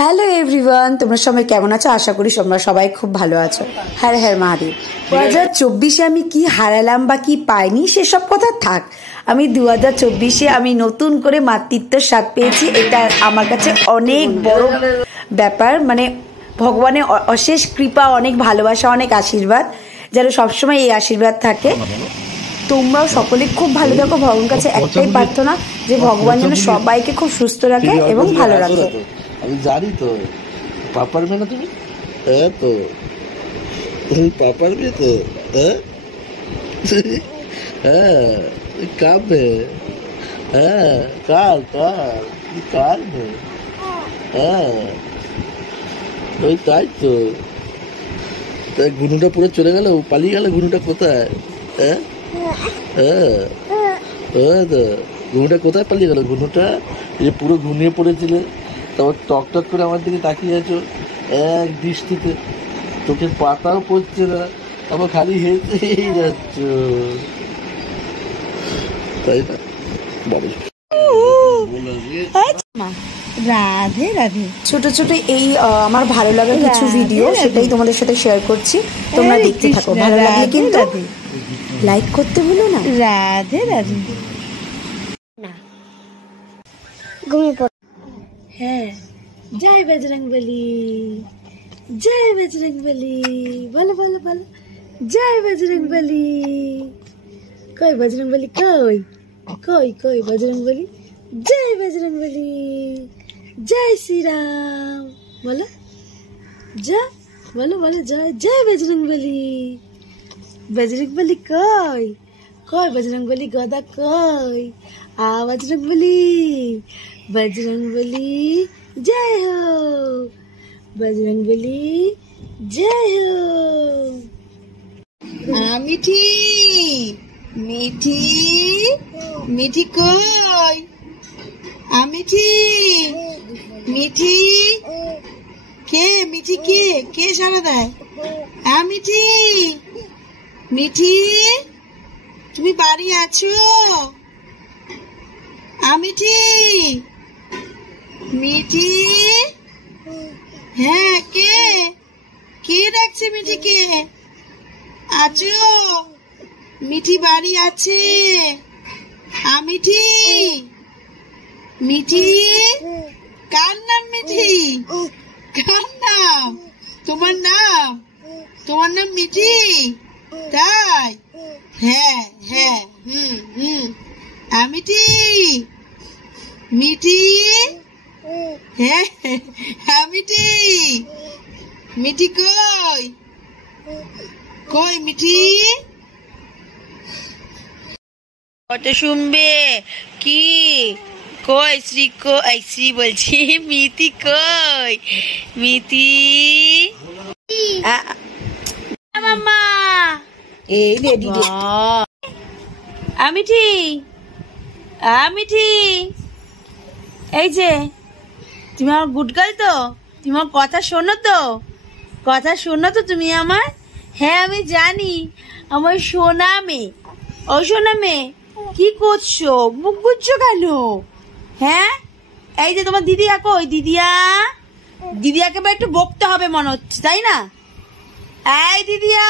Hello everyone, তোমরা সবাই কেমন আছো? আশা করি তোমরা সবাই খুব ভালো আছো। হ্যাঁ হ্যাঁ মহাদেব। 2024-এ আমি কি হারালাম বা কি পাইনি সেসব কথা থাক। আমি 2024-এ আমি নতুন করে মাতৃত্বের স্বাদ পেয়েছি। এটা আমার কাছে অনেক বড় ব্যাপার। মানে ভগবানের অশেষ কৃপা, অনেক ভালোবাসা, অনেক আশীর্বাদ, যেন সবসময় এই আশীর্বাদ থাকে। তোমরাও সকলে খুব ভালো থাকো। ভগবানের কাছে একটাই প্রার্থনা যে ভগবান যেন সবাইকে খুব সুস্থ রাখে এবং ভালো রাখে। আমি জানি তো পাপার মেয়ে না তুমি, হ্যাঁ তো তুমি পাপার মেয়ে তো, হ্যাঁ হ্যাঁ কার মেয়ে, হ্যাঁ কার কার কার মেয়ে, হ্যাঁ ওই তাই তো। তাই গুনুটা পুরো চলে গেল, পালিয়ে গেল। গুনুটা কোথায়? হ্যাঁ হ্যাঁ হ্যাঁ তো গুনুটা কোথায় পালিয়ে গেল? গুনুটা যে পুরো ঘুমিয়ে পড়েছিলে, তারপর টক টক করে আমার দিকে তাকিয়ে আছো এক দৃষ্টিতে, তোকে পাতাও পড়ছে না, আবার খালি হেসেই যাচ্ছ, তাই না? রাধে রাধে। ছোট ছোট এই আমার ভালো লাগা কিছু ভিডিও, সেটাই তোমাদের সাথে শেয়ার করছি। তোমরা দেখতে থাকো। ভালো লাগলে কিন্তু লাইক করতে ভুলো না। রাধে রাধে। ঘুমিয়ে পড়। হ্যাঁ, জয় বজরংবলী, জয় বজরংবলী। বলো বলো বলো, জয় বজরংবলী। কই বজরংবলী, কই কই কই বজরংবলী? জয় বজরংবলী, জয় শ্রীরাম। বলো যা, বলো বলো জয় জয় বজরংবলী। বজরংবলী কই কই বজরংবলী? গদা কই? বজরংবলী, বজরংবলী জয় হো, বজরংবলী জয় হো। মিঠি মিঠি মিঠি কই? মিঠি মিঠি কে? মিঠি কে? কে সারা দেয়? মিঠি মিঠি তুমি বাড়ি আছো? মিঠি মিঠি, হ্যাঁ কে? কে ডাকছে? মিঠি কে? আছো? মিঠি বাড়ি আছে? মিঠি মিঠি কার নাম? মিঠি কার নাম? তোমার নাম? তোমার নাম মিঠি? তাই? হ্যাঁ হ্যাঁ মিঠি মিঠি, হ্যাঁ মিঠি মিঠি কই কই? মিঠি কত শুনবে কি? কই শ্রী? কই শ্রী বলছি, মিঠি কই? মিঠি মামা এই রেডি। মিঠি মিঠি, এই যে তুমি আমার গুড গার্ল তো? তুমি আমার কথা শোনো তো? কথা শোনো তো তুমি আমার? হ্যাঁ আমি জানি, আমার সোনা মেয়ে। ও সোনা মেয়ে, কি করছো? মুখ বুঝছো কেন? হ্যাঁ এই যে তোমার দিদিয়া কই? দিদিয়া, দিদিয়াকে একটু বকতে হবে মনে হচ্ছে, তাই না? এই দিদিয়া,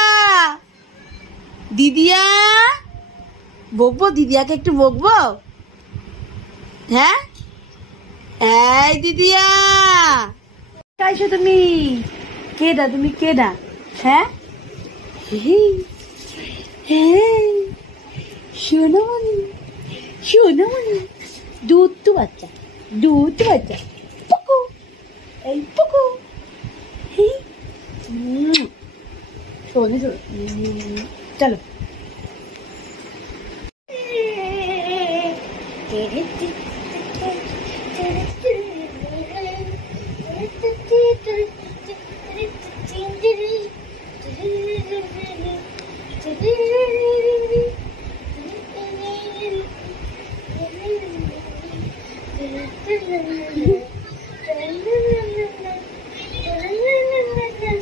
দিদিয়া বকবো? দিদিয়াকে একটু বকবো? হ্যাঁ এই দিদিয়া আইছো তুমি? কেডা তুমি? কেডা? হ্যাঁ সোনামণি, সোনামণি, দুধ তো বাচ্চা, দুধ বাচ্চা, পুকু এই পুকু। শোনে চলো।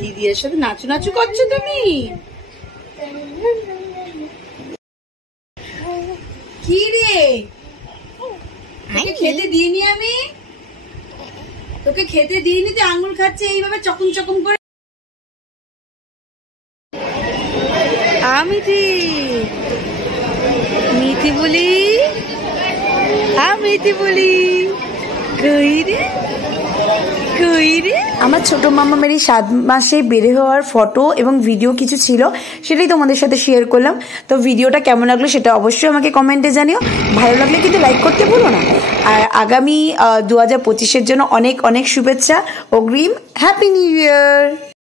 দিদির সাথে নাচু নাচু করছো তুমি? কি রে, তোকে খেতে দিইনি আমি? তোকে খেতে খেতে দিইনি, তুই আঙুল খাচ্ছে এইভাবে চকুম চকুম করে। মিঠি মিঠি বলি, মিঠি বলি, কই রে কই রে। আমার ছোট মামামের এই 7 মাসে বেড়ে হওয়ার ফটো এবং ভিডিও কিছু ছিল, সেটাই তোমাদের সাথে শেয়ার করলাম। তো ভিডিওটা কেমন লাগলো সেটা অবশ্যই আমাকে কমেন্টে জানিও। ভালো লাগলে কিন্তু লাইক করতে ভুলো না। আর আগামী 2025-এর জন্য অনেক অনেক শুভেচ্ছা, অগ্রিম হ্যাপি নিউ ইয়ার।